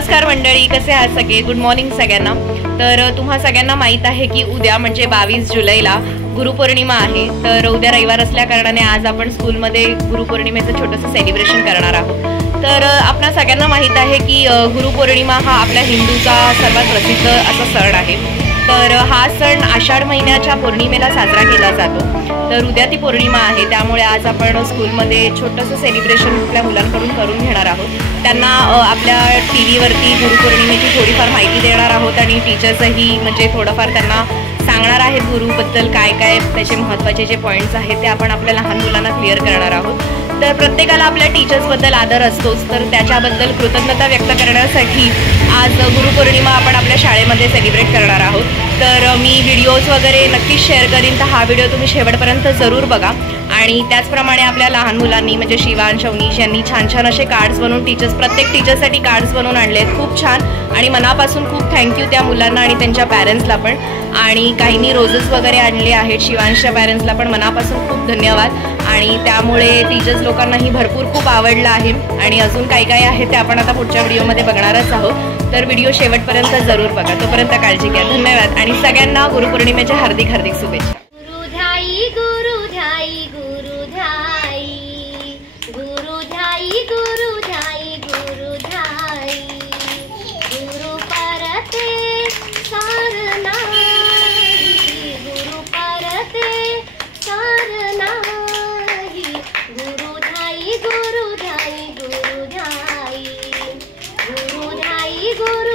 नमस्कार मंडळी, कसे आहात सगळे? गुड मॉर्निंग सगळ्यांना। तर तुम्हा सगळ्यांना माहित आहे की उद्या म्हणजे 22 जुलैला गुरुपौर्णिमा आहे। तर उद्या रविवार असल्या कारणाने आज आपण स्कूलमध्ये गुरुपौर्णिमेचं छोटंसं सेलिब्रेशन करणार आहोत। तर आपणा सगळ्यांना माहित आहे की गुरुपौर्णिमा हा आपल्या हिंदूचा सर्वात प्रसिद्ध असा सण आहे। तर हा सण आषाढ महिन्याच्या पौर्णिमेला साजरा केला जातो। तर उद्या ती पौर्णिमा आहे, त्यामुळे आज आपण स्कूलमध्ये छोटंसं सेलिब्रेशन आपल्या मुलांकडून करून घेणार आहोत। त्यांना आपल्या टीव्हीवरती गुरुपौर्णिमेची थोडीफार माहिती देणार आहोत आणि टीचर्सही म्हणजे थोडंफार त्यांना सांगणार आहेत गुरुबद्दल काय काय त्याचे महत्त्वाचे जे पॉईंट्स आहेत ते आपण आपल्या लहान मुलांना क्लिअर करणार आहोत। तर प्रत्येकाला आपल्या टीचर्सबद्दल आदर असतोच, तर त्याच्याबद्दल कृतज्ञता व्यक्त करण्यासाठी आज गुरुपौर्णिमा आपण आपल्या शाळेमध्ये सेलिब्रेट करणार आहोत। तर मी व्हिडिओज वगैरे नक्कीच शेअर करीन, तर हा व्हिडिओ तुम्ही शेवटपर्यंत जरूर बघा। आणि त्याचप्रमाणे आपल्या लहान मुलांनी म्हणजे शिवांश, अवनीश यांनी छान छान असे कार्ड्स बनवून प्रत्येक टीचरसाठी कार्ड्स बनवून आणले आहेत, खूप छान। आणि मनापासून खूप थँक्यू त्या मुलांना आणि त्यांच्या पॅरेंट्सला पण। आणि काहींनी रोजेस वगैरे आणले आहेत, शिवांशच्या पॅरेंट्सला पण मनापासून खूप धन्यवाद। आणि त्यामुळे टीचर्स लोकांनाही भरपूर खूप आवडलं आहे। आणि अजून काय काय आहे ते आपण आता पुढच्या व्हिडिओमध्ये बघणारच आहोत, तर व्हिडिओ शेवटपर्यंत जरूर बघा। तोपर्यंत काळजी घ्या, धन्यवाद आणि सगळ्यांना गुरुपौर्णिमेच्या हार्दिक हार्दिक शुभेच्छा। गुरुधाई गुरुधाई गुरुधाई गुरुधाई गुरुधाई गुरुधाई गुरु परते सारनाई गुरु परते सारनाई गुरुधाई गुरुधाई गुरुधाई गुरुधाई गुरु